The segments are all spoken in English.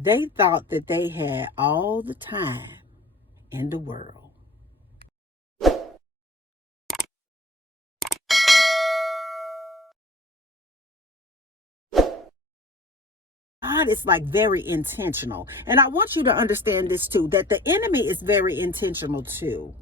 They thought that they had all the time in the world. God is like very intentional. And I want you to understand this too, that the enemy is very intentional too.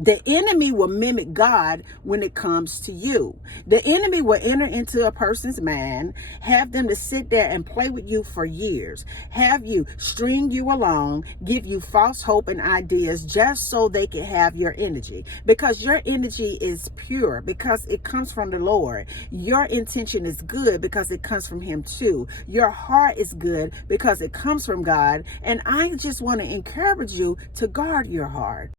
The enemy will mimic God when it comes to you. The enemy will enter into a person's mind, have them to sit there and play with you for years, have you string you along, give you false hope and ideas just so they can have your energy. Because your energy is pure, because it comes from the Lord. Your intention is good because it comes from Him too. Your heart is good because it comes from God. And I just want to encourage you to guard your heart.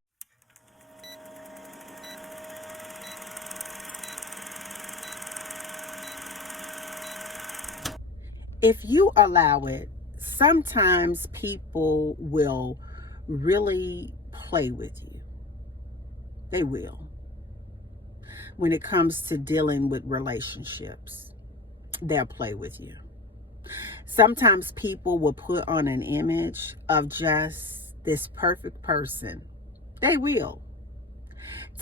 If you allow it, sometimes people will really play with you. They will. When it comes to dealing with relationships, they'll play with you. Sometimes people will put on an image of just this perfect person. They will.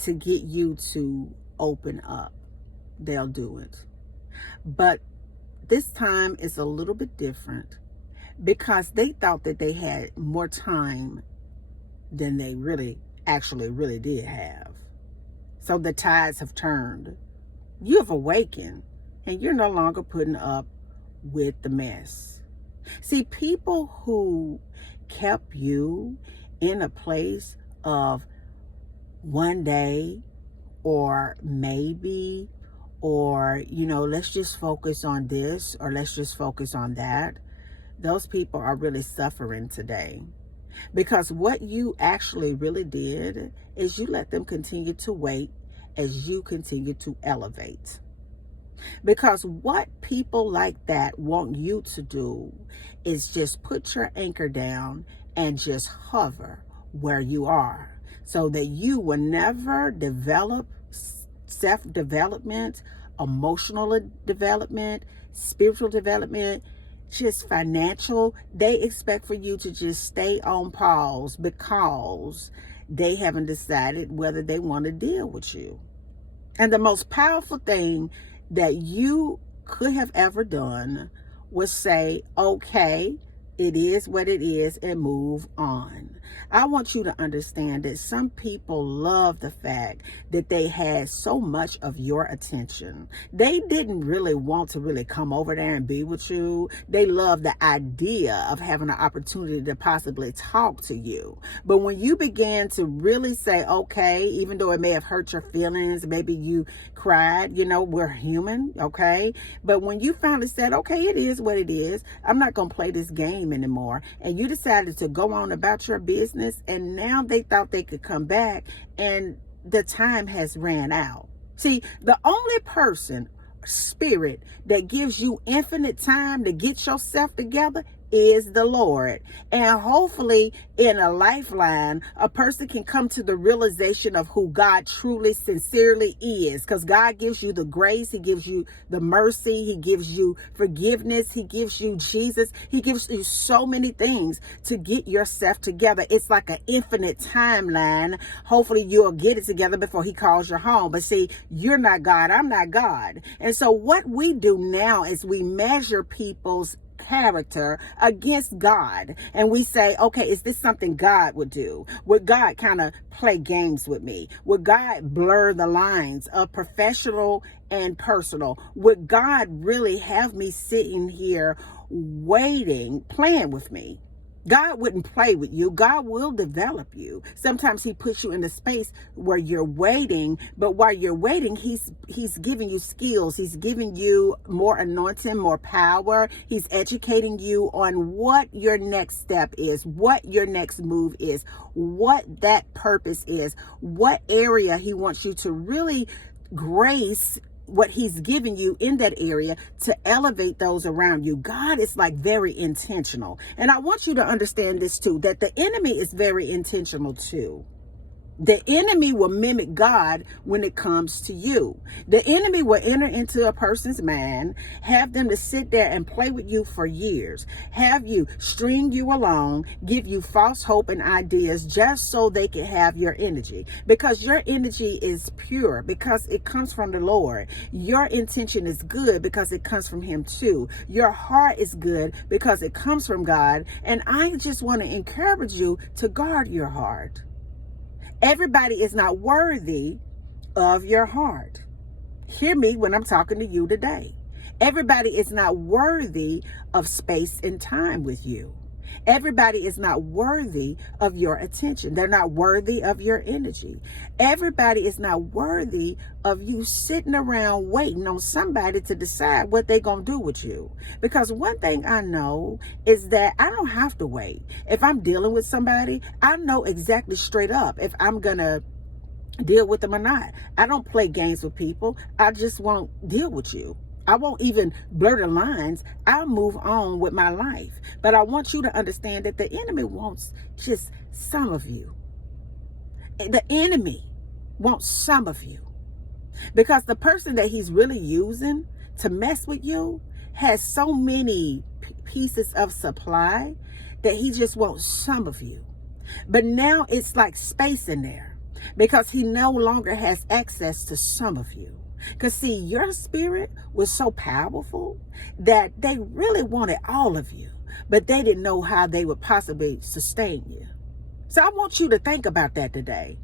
To get you to open up, they'll do it. But this time is a little bit different because they thought that they had more time than they really did have. So the tides have turned. You have awakened and you're no longer putting up with the mess. See, people who kept you in a place of one day or maybe, or, let's just focus on this or let's just focus on that. Those people are really suffering today because what you actually really did is you let them continue to wait as you continue to elevate. Because what people like that want you to do is just put your anchor down and just hover where you are so that you will never develop self-development, emotional development, spiritual development, just financial. They expect for you to just stay on pause because they haven't decided whether they want to deal with you. And the most powerful thing that you could have ever done was say, okay, it is what it is, and move on. I want you to understand that some people love the fact that they had so much of your attention. They didn't really want to really come over there and be with you. They love the idea of having an opportunity to possibly talk to you. But when you began to really say, okay, even though it may have hurt your feelings, maybe you cried, we're human, okay? But when you finally said, okay, it is what it is, I'm not going to play this game anymore, and you decided to go on about your business, and now they thought they could come back and the time has ran out. See, the only spirit that gives you infinite time to get yourself together is the Lord. And hopefully in a lifeline, a person can come to the realization of who God truly, sincerely is. Because God gives you the grace, He gives you the mercy, He gives you forgiveness, He gives you Jesus, He gives you so many things to get yourself together. It's like an infinite timeline. Hopefully you'll get it together before He calls you home. But see, you're not God, I'm not God. And so what we do now is we measure people's character against God, and we say, okay, is this something God would do? Would God kind of play games with me? Would God blur the lines of professional and personal? Would God really have me sitting here waiting, playing with me? God wouldn't play with you. God will develop you. Sometimes He puts you in a space where you're waiting, but while you're waiting, He's giving you skills. He's giving you more anointing, more power. He's educating you on what your next step is, what your next move is, what that purpose is, what area He wants you to really grace what He's giving you in that area to elevate those around you. God is like very intentional. And I want you to understand this too, that the enemy is very intentional too. The enemy will mimic God when it comes to you. The enemy will enter into a person's mind, have them to sit there and play with you for years, have you string you along, give you false hope and ideas just so they can have your energy. Because your energy is pure, because it comes from the Lord. Your intention is good because it comes from Him too. Your heart is good because it comes from God. And I just want to encourage you to guard your heart. Everybody is not worthy of your heart. Hear me when I'm talking to you today. Everybody is not worthy of space and time with you. Everybody is not worthy of your attention. They're not worthy of your energy. Everybody is not worthy of you sitting around waiting on somebody to decide what they're going to do with you. Because one thing I know is that I don't have to wait. If I'm dealing with somebody, I know exactly straight up if I'm going to deal with them or not. I don't play games with people. I just won't deal with you. I won't even blur the lines. I'll move on with my life. But I want you to understand that the enemy wants just some of you. The enemy wants some of you. Because the person that he's really using to mess with you has so many pieces of supply that he just wants some of you. But now it's like space in there because he no longer has access to some of you. Because see, your spirit was so powerful that they really wanted all of you, but they didn't know how they would possibly sustain you. So I want you to think about that today.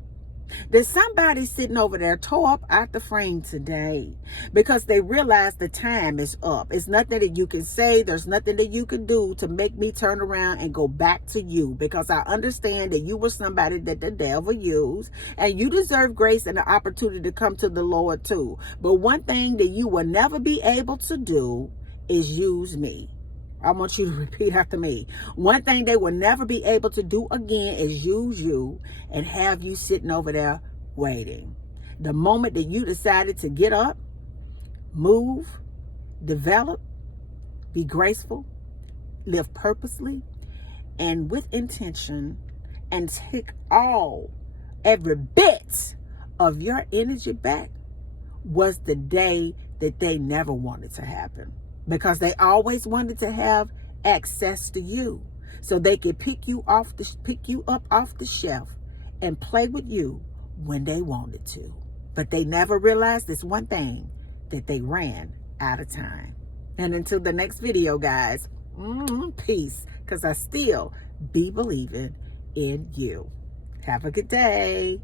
There's somebody sitting over there tore up out the frame today because they realize the time is up. It's nothing that you can say. There's nothing that you can do to make me turn around and go back to you, because I understand that you were somebody that the devil used and you deserve grace and the opportunity to come to the Lord too. But one thing that you will never be able to do is use me. I want you to repeat after me. One thing they will never be able to do again is use you and have you sitting over there waiting. The moment that you decided to get up, move, develop, be graceful, live purposely and with intention, and take every bit of your energy back, was the day that they never wanted to happen. Because they always wanted to have access to you so they could pick you up off the shelf and play with you when they wanted to. But they never realized this one thing, that they ran out of time. And until the next video, guys, peace, because I still be believing in you. Have a good day.